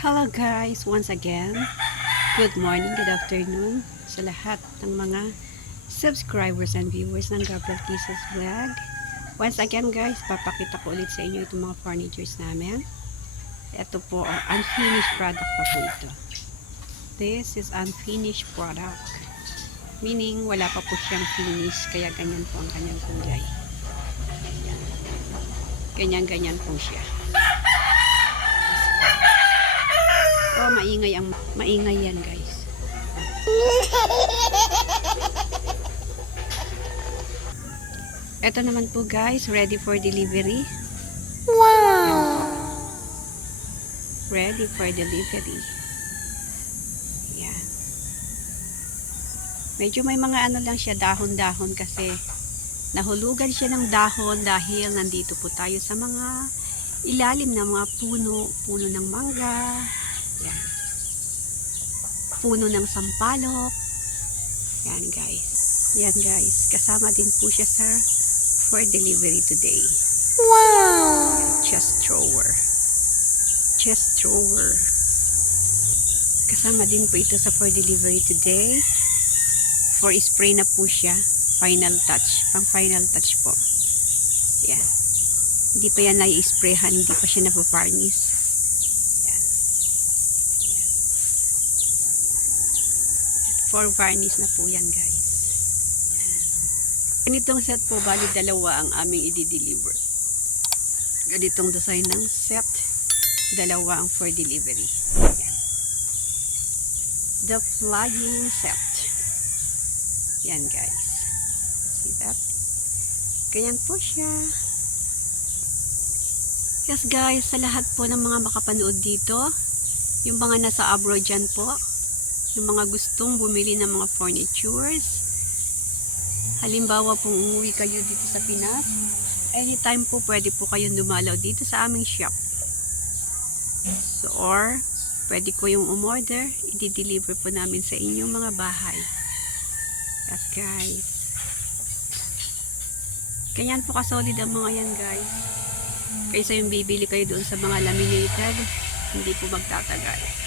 Hello guys, once again. Good morning, good afternoon sa lahat ng mga subscribers and viewers ng Gabriel Kisses Vlog. Once again guys, papakita ko ulit sa inyo itong mga furnitures namin. Ito po, unfinished product pa po ito. This is unfinished product. Meaning, wala pa po siyang finish, kaya ganyan po ang kanyang kulay. Ganyan-ganyan po siya. Oh, maingay yan guys. Ito naman po guys, ready for delivery. Wow! Ready for delivery. Yan. Medyo may mga ano lang siya, dahon-dahon kasi nahulugan siya ng dahon dahil nandito po tayo sa mga ilalim ng mga puno ng mangga. Yan. Puno ng sampalok. Yan guys. Yan guys. Kasama din po siya sir for delivery today. Wow! Chest thrower. Chest thrower. Kasama din po ito sa for delivery today. For spray na po siya. Final touch. Pang final touch po. Yan. Hindi pa yan nai-sprayhan. Hindi pa siya napaparnis. For varnish na po yan guys. Yan. Ganitong set po, bali dalawa ang aming i-deliver. Ganitong design ng set, dalawa ang for delivery. Yan. The flying set. Yan guys. See that? Ganyan po siya. Yes guys, sa lahat po ng mga makapanood dito, yung mga nasa abroad dyan po, yung mga gustong bumili ng mga furnitures, halimbawa kung umuwi kayo dito sa Pinas, anytime po pwede po kayong dumalaw dito sa aming shop. So, or pwede ko yung umorder, i-deliver po namin sa inyong mga bahay. Yes guys. Ganyan po kasolid ang mga yan guys. Kaysa yung bibili kayo doon sa mga laminated, hindi po magtatagal.